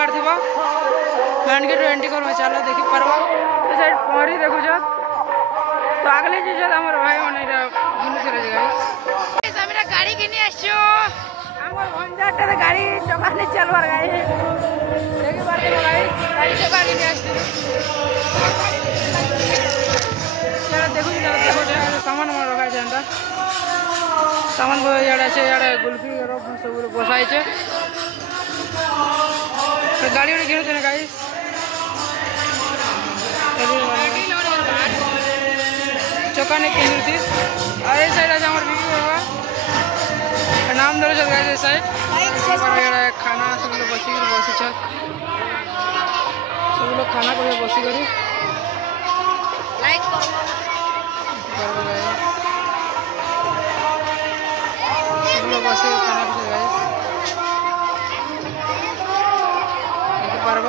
पार्थिव main gate entry कर चलो देखी पार्ब साइड पहरी देखु तो आगले जी आम भाई मैंने गाड़ी किनी आमर गाड़ी चका नहीं चलवार गाड़ी देखी पार्थ गाड़ी गाड़ी चका किनी देखु सामान रखा है सामान इे गुल्फी सब बसाई गाड़ी उड़ी किणुचे ना गाइस चौका नहीं किणुची और ये साइड आज हमारे बीवी बाबा नाम धरो चल गाइस साइड खाना सब लोग बसी सब लोग खाना कर बसी करी लाइक सब लोग बसी खाना कर गाइस पार्ब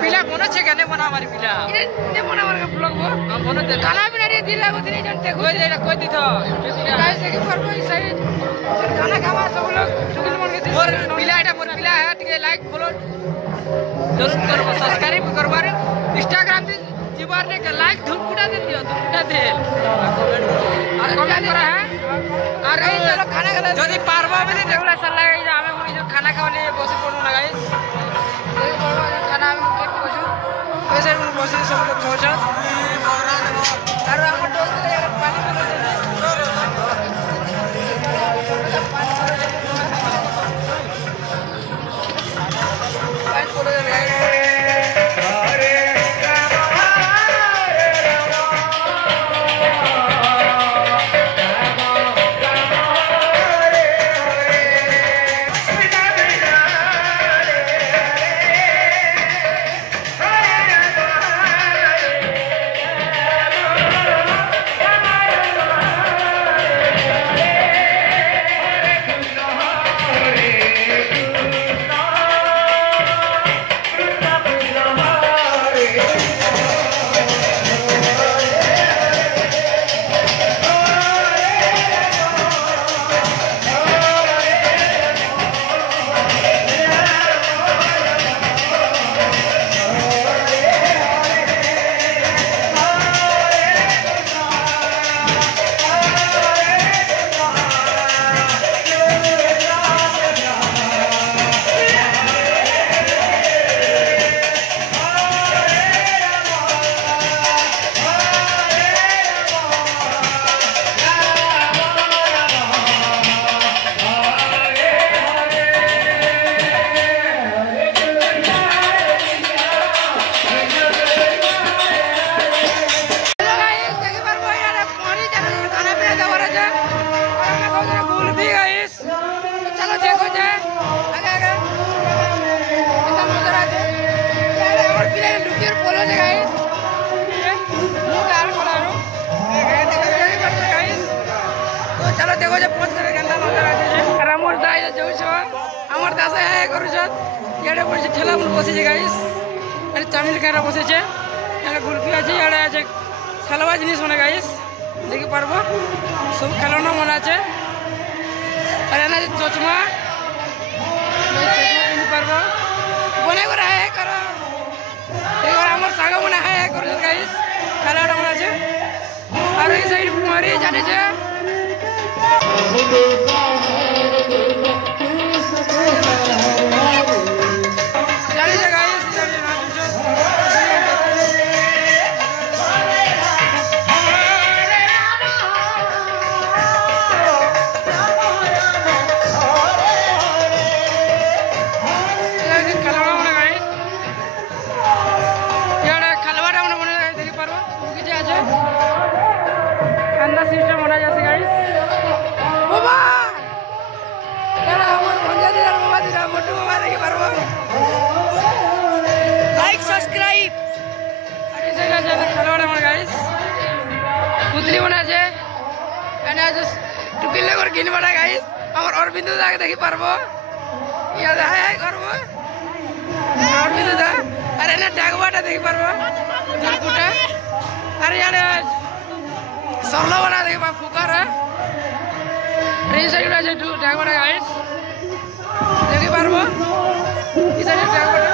पिला बना छे कने बना हमारी पिला ने बना हमारे ब्लॉग वो हम बना दे खाना भी नहीं दिला वो नहीं जानते कोई दे कोई दी तो गाइस के पर कोई सही खाना खावा सब लोग चुगल मन के और पिला एटा मोर पिला है टिके लाइक फॉलो जरूर करो सब्सक्राइब करबार इंस्टाग्राम पे जीवार ने के लाइक धुपकुटा दे दियो धुपकुटा दे और कमेंट करा है और ए चलो खाना खा जदी पारबा में देखला सल्ला हमें मुनी जो खाना खावले बसे पड़ो ना गाइस खाना वैसे बस सब लोग खाओ चलो देखो जब पहुंच करे गंदा नजर आते जे रामोर दाई जो छो हमर दास है करू छ याडे पड़ ठेला मन बसे जे गाइस अरे चामिल करा बसे छे याडे गुल्फी আছে याडे আছে খেলবা জিনিস মানে গাইস দেখি পারবো সব খেলনা মনে আছে আরে না চচমা দেখি পারবো বনে করে है करो देखो हमर सागा बना है करू गाइस খেলাটা মনে আছে আর এই সাইড মারি জানে যে सिस्टम होना जैसे गाइस बाबा टुकिल और गिन बड़ा गाइस আমার অরবিন্দু দাকে দেখি পারবো ইয়া হাই হাই করব অরবিন্দু দা আরে না ডাগবাটা দেখি পারবো ডাগুটা আরে ইয়ারে সরলো বড়া দেখি পা ফুকার এই সাইডে আছে ডাগবাটা গাইস দেখি পারবো এই সাইডে ডাগবাটা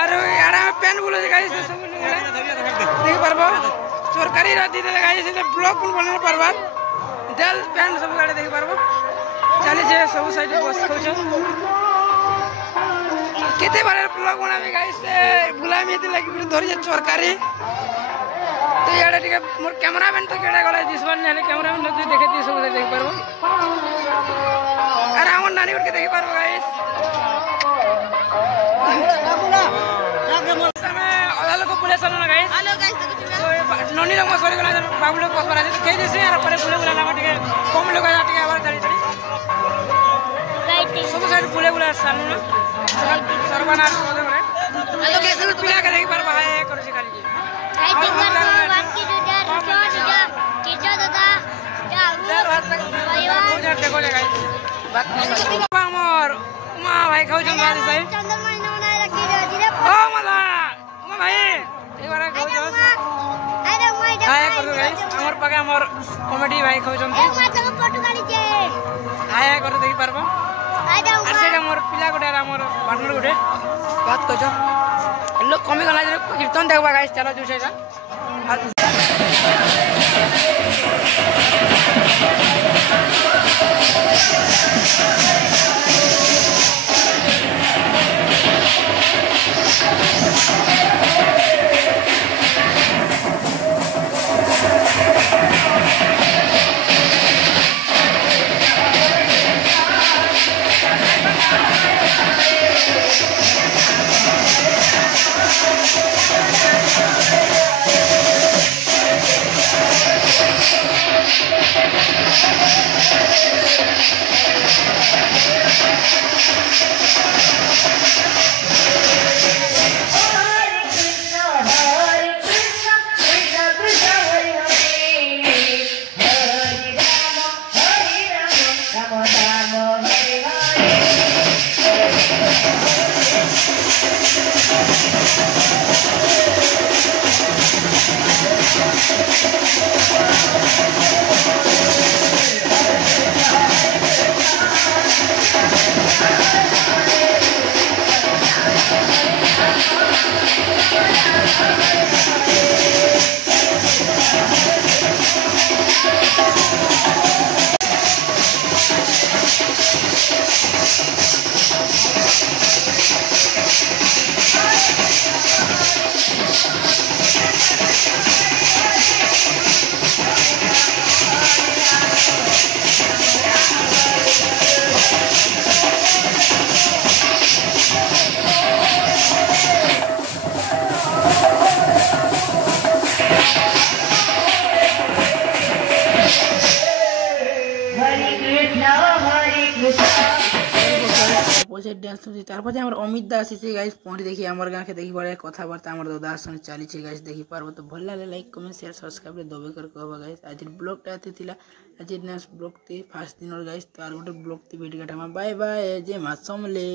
আরে না কেন বলা গাইস আমরা বলা सरकारी राती दे लगाई से ब्लॉक पुल बने परबार देल पेन सब गाड़ी देखि परबो चली जे सब साइड बस खोछ केते बारे ब्लॉक बना में गाइस से बुलामी दे लगी धरि जे सरकारी तो याडा टिके मोर कैमरामैन तो केडा गला दिसबन ने कैमरामैन न देखे ती सब देखि परबो अरे हमर नानी उठ के देखि परबो गाइस समय अदा लोग पुलिस वाला गाइस हेलो गाइस ननी लोग सॉरी गला बाबू लोग पसरा जे कहि देसे यार परे पुले बुला ना टिके कम लोग आ टिके आवर चली चली राइट सब साइड पुले बुला सानु ना सर्वनाश हो रे हेलो गाइस पिला के देखि परबा है कर से खाली आई थिंक बाकी जो जा टीचर दादा जा देखो गाइस बात हमर उमा भाई खाउ छ मारी साहब चंद्रमा ने बनाए रखी रे ओ मला उमा भाई एक बार खाउ छ अरे उमा आया कर दो गाइस हमर पगे हमर कॉमेडी भाई खाउ छन ए मा जग फोटो गाड़ी छे आया कर देखि परबो आजा उमा असे हमर पिला गोटे हमर पार्टनर गोटे बात कर छ लोग कमी गला कीर्तन देखबा गाइस चलो जुसे जा অপোজিট ড্যান্স শুনছি তারপরে আমার অমিত দা আসিছে গাইস পয়েন্ট দেখি আমার গাঁকে দেখি পরে কথাবার্তা আমার দাদার সঙ্গে চালিছে গাইস দেখি পারবো তো ভাল লাগলে like comment share subscribe Deb করে কহবা গাইস আজের ব্লগটা এতে ଥିଲା ଆଜି ନେକ୍ସଟ ବ୍ଲଗ୍ ତି ଫାର୍ଷ୍ଟ ଦିନର ଗାଇସ୍ ତାର ଗୋଟେ ବ୍ଲଗ୍ ତି ଭିଡ଼ିଓଟା ବାଏ ବାଏ ଯେ ମା ସମଲେ।